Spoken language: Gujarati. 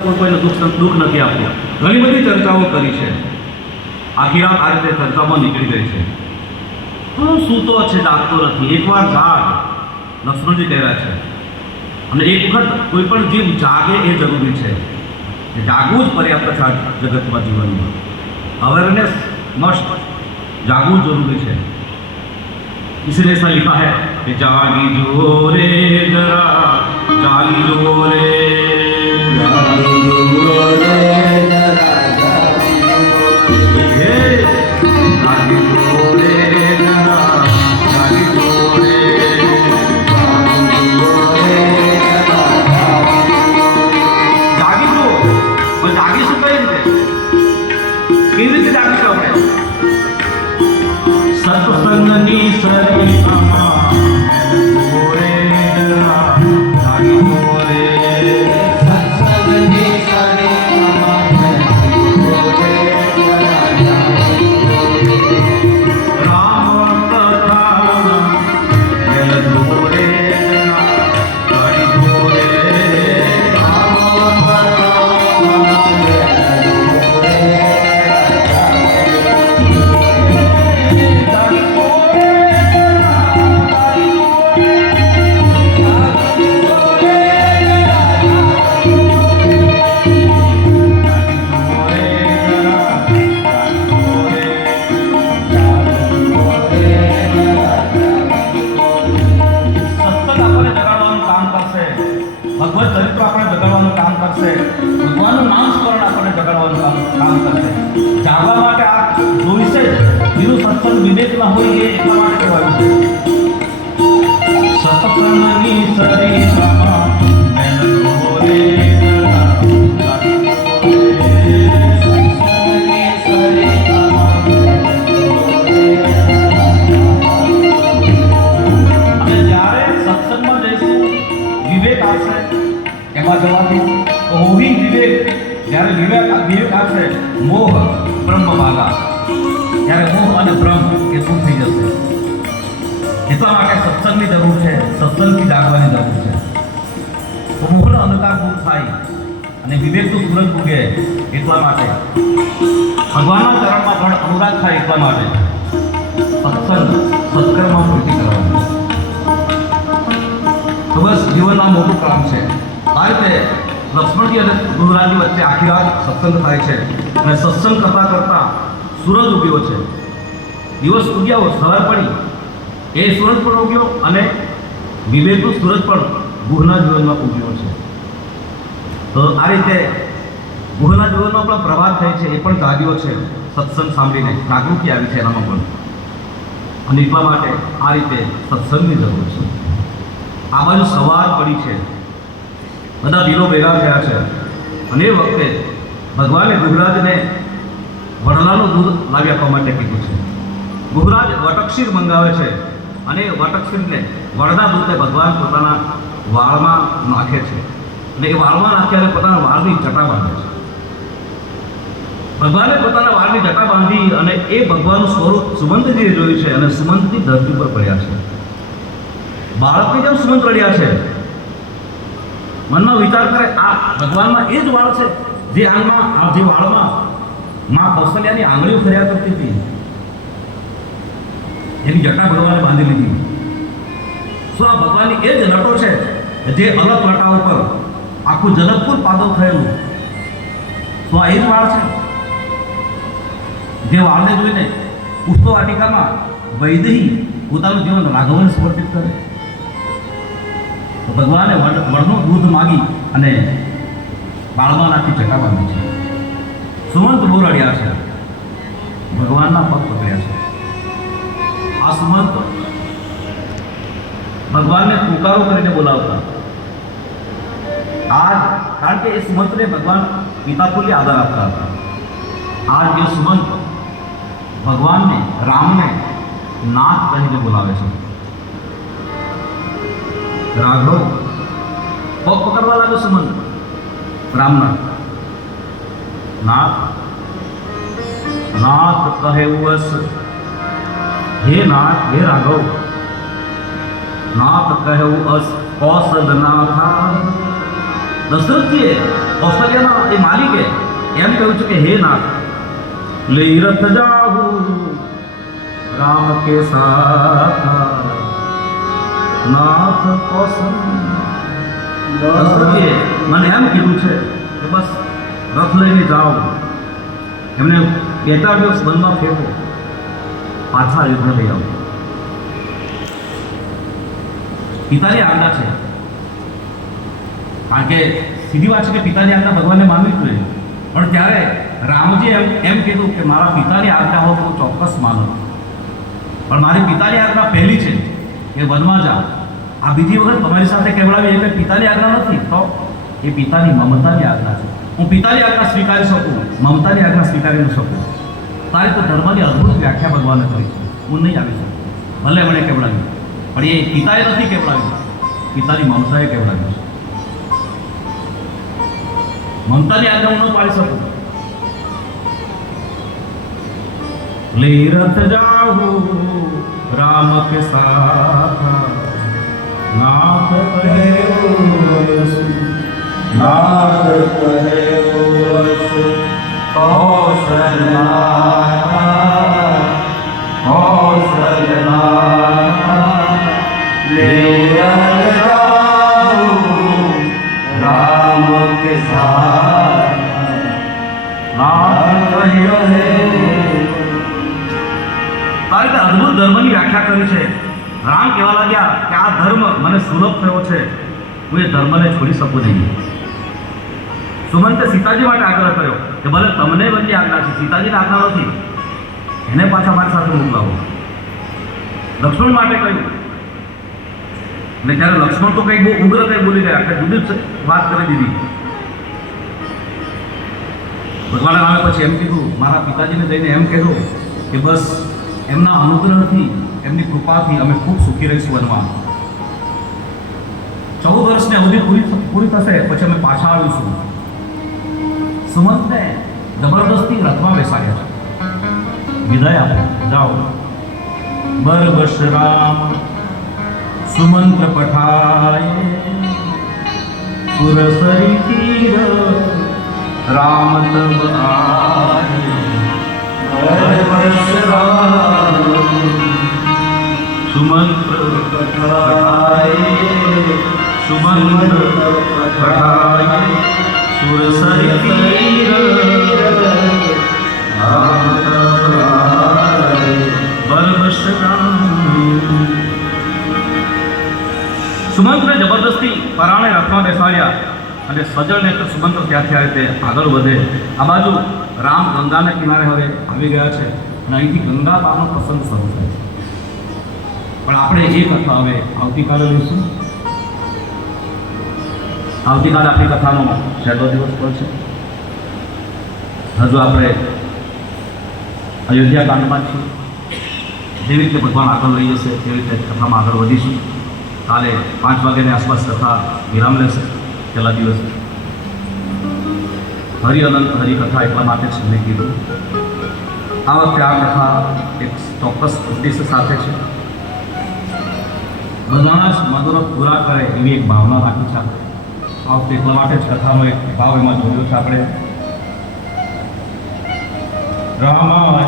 કોઈ કોઈને દુઃખ દુઃખ નથી આપતું ઘણી બધી ચર્ચાઓ કરી છે આખી રાત આ રીતે ચર્ચામાં નીકળી ગઈ છે પણ સૂતો છે જાગતો નથી એકવાર જાગ લક્ષ્મણજી કહેલા છે અને એક વખત કોઈ પણ જીવ જાગે એ જરૂરી છે એ જાગવું જ પર્યાપ્ત છે આ જગતમાં જીવનમાં અવેરનેસ મસ્ટ જાગવું જરૂરી છે इसलिए ऐसा लिखा है कि जागी जोरे जरा जागी जोरे સત્સંગની सरी अमा કરશે ભગવાનનું નામ સ્મરણ આપણને જગાડવાનું કામ કરશે. જાગવા માટે આ જોઈશે જ. બીજું સત્સંગ વિવેકમાં હોય એ એટલા માટે કહેવાયું સત્સંગની સરિતામાં મેલ ડોરે જ્યારે વિવેક જ્યારે વિવેક વિવેક આવશે મોહ બ્રહ્મ ભાગા. ત્યારે મોહ અને બ્રહ્મ એ શું થઈ જશે. એટલા માટે સત્સંગની જરૂર છે, સત્સંગથી જાગવાની જરૂર છે. મોહનો અંધકાર દૂર થાય અને વિવેકનું સૂરજ ઉગે એટલા માટે. ભગવાનના ચરણમાં પણ અનુરાગ થાય એટલા માટે. સત્સંગ સત્કર્મમાં વૃત્તિ કરવાની. તો બસ જીવનના મોટું કામ છે. આ રીતે લક્ષ્મણજી અને ગુરુરાજની વચ્ચે આખી રાત સત્સંગ થાય છે અને સત્સંગ કરતાં કરતાં સૂરજ ઉગ્યો છે. દિવસ ઉગ્યા સવાર પડી. એ સૂરજ પણ ઉગ્યો અને વિવેકનું સૂરજ પણ ગુહના જીવનમાં ઉગ્યો છે. તો આ રીતે ગુહના જીવનમાં પણ પ્રભાત થાય છે એ પણ જાગ્યો છે સત્સંગ સાંભળીને જાગૃતિ આવી છે એનામાં પણ. અને એટલા માટે આ રીતે સત્સંગની જરૂર છે. આ બાજુ સવાર પડી છે. બધા વીરો ભેગા થયા છે. અને એ વખતે ભગવાને ગુહરાજને વડલાનું દૂધ લાવી આપવા માટે કીધું છે. ગુહરાજ વટક્ષીર મંગાવે છે અને વટક્ષીરને વડના દૂધને ભગવાન પોતાના વાળમાં નાખે છે. અને એ વાળમાં નાખ્યા પોતાના વાળની જટા બાંધે છે. ભગવાને પોતાના વાળની જટા બાંધી અને એ ભગવાનનું સ્વરૂપ સુમંતજીએ જોયું છે અને સુમંતની ધરતી પર પડ્યા છે. બાળકની જેમ સુમંત રડ્યા છે. મનમાં વિચાર કરે, આ ભગવાનમાં એ જ વાળ છે જે આંગમાં આ જે વાળમાં મા કૌશલ્યાની આંગળીઓ ફર્યા કરતી હતી. એની જટા ભગવાને બાંધી લીધી. શું આ ભગવાનની એ જ લટો છે જે અલગ લટા ઉપર આખું જનકપુર પાદો થયેલું? તો આ એ જ વાળ છે? જે વાળને જોઈને પુષ્પ વાટિકામાં વૈદેહી પોતાનું જીવન રાઘવને સમર્પિત કરે. તો ભગવાને વડ, વડનું દૂધ માગી અને બાળમાં નાખી જટા બાંધી છે. સુમંત બહુ અડ્યા છે. ભગવાનના પગ પકડ્યા છે. આ સુમંત ભગવાનને પુકારો કરીને બોલાવતા. આજ, કારણ કે એ સુમંતને ભગવાન પિતાપુલ્ય આદર આપતા હતા. આજ એ સુમંત ભગવાનને, રામને નાથ કહીને બોલાવે છે. રાઘવ પગ પકડવા લાગે સુમંત રામના નાથ નાથ કહે વસ હે નાથ હે રાઘવ નાથ કહે અસ કૌશલ નાથા દશરથજીએ કૌશલ્યના એ માલિકે એમ કહ્યું છે કે હે નાથ લઈ રથ જાહુ રામ કે સાથ નાથ કૌશલ્ય દશરથજીએ મને એમ કીધું છે કે બસ રથ લઈને જાઓ. એમને બે ચાર દિવસ વનમાં ફેરવો પાછા યુદ્ધ લઈ આવો. પિતાની આજ્ઞા છે. કારણ કે સીધી વાત છે કે પિતાની આજ્ઞા ભગવાનને માનવી જ જોઈએ. પણ ત્યારે રામજી એમ એમ કીધું કે મારા પિતાની આજ્ઞા હોય તો હું ચોક્કસ માનો પણ મારી પિતાની આજ્ઞા પહેલી છે. કે વનમાં જાઓ આ બીજી વખત તમારી સાથે કહેવડાવી એટલે પિતાની આજ્ઞા નથી. તો એ પિતાની મમતાની આજ્ઞા છે. હું પિતાની આજ્ઞા સ્વીકારી શકું, મમતાની આજ્ઞા સ્વીકારી ન શકું. તારી તો ધર્મની અદ્ભુત વ્યાખ્યા ભગવાને કરી. હું નહીં આવી શકું. ભલે મને કહેવડાવ્યું. પણ એ પિતાએ નથી કહેવડાવ્યું. પિતાની મમતાએ કહેવડાવ્યું મમતાની આજ્ઞા હું ન પાડી શકું. ले रथ जाहु राम के साथ नाथ कहे नाथ कहे कौशल ધર્મ મને સુલભ થયો છે, હું એ ધર્મને છોડી શકું નહીં. સુમંતે સીતાજી માટે આગ્રહ કર્યો કે ભલે તમને બધી આજ્ઞા છે, સીતાજીને આજ્ઞા નથી, એને પાછા મારી સાથે મોકલાવો. લક્ષ્મણ માટે કહ્યું. ને ત્યારે લક્ષ્મણ તો કંઈક બહુ ઉગ્ર કંઈ બોલી ગયા કે જુદી વાત કરી દીધી. ભગવાન આવે પછી એમ કીધું, મારા પિતાજીને જઈને એમ કહેજો કે બસ, એમના અનુગ્રહથી, એમની કૃપાથી અમે ખૂબ સુખી રહીશું વનમાં. ચૌદ વર્ષની અવધિ પૂરી થ- પૂરી થશે પછી અમે પાછા આવીશું સુમંતને જબરદસ્તી રથમાં બેસાડ્યા છે વિદાય આપો જાઓ બરબસ રામ સુમંત્ર પઠાય સુરસરી તીર રામ તબ આય સુમંત્ર પઠાય સુમંત્ર પઠાય જબરદસ્તી પરાણે રથમાં બેસાડ્યા અને સજળને ને સુમંત્ર ત્યાંથી આ રીતે આગળ વધે. આ બાજુ રામ ગંગાના કિનારે હવે આવી ગયા છે અને અહીંથી ગંગા પાનો પ્રસંગ શરૂ થાય છે. પણ આપણે એ કથા હવે આવતીકાલે લઈશું. આવતીકાલે આપણી કથાનો છેલ્લો દિવસ પણ છે? હજુ આપણે અયોધ્યા કાંડમાં છીએ. જેવી રીતે ભગવાન આગળ લઈ જશે, તેવી રીતે કથામાં આગળ વધીશું. કાલે પાંચ વાગ્યાની આસપાસ કથા વિરામ લેશે. પહેલા દિવસે હરિ અનંત હરિકથા એટલા માટે જ મેં કીધું. આ વખતે આ કથા એક ચોક્કસ ઉદ્દેશ્ય સાથે છે. બધાના જ મધુરો પૂરા કરે એવી એક ભાવના રાખી છે. આપણે આ વખતે એટલા માટે જ કથાનો એક ભાવ એમાં જોયો છે આપણે. રામાય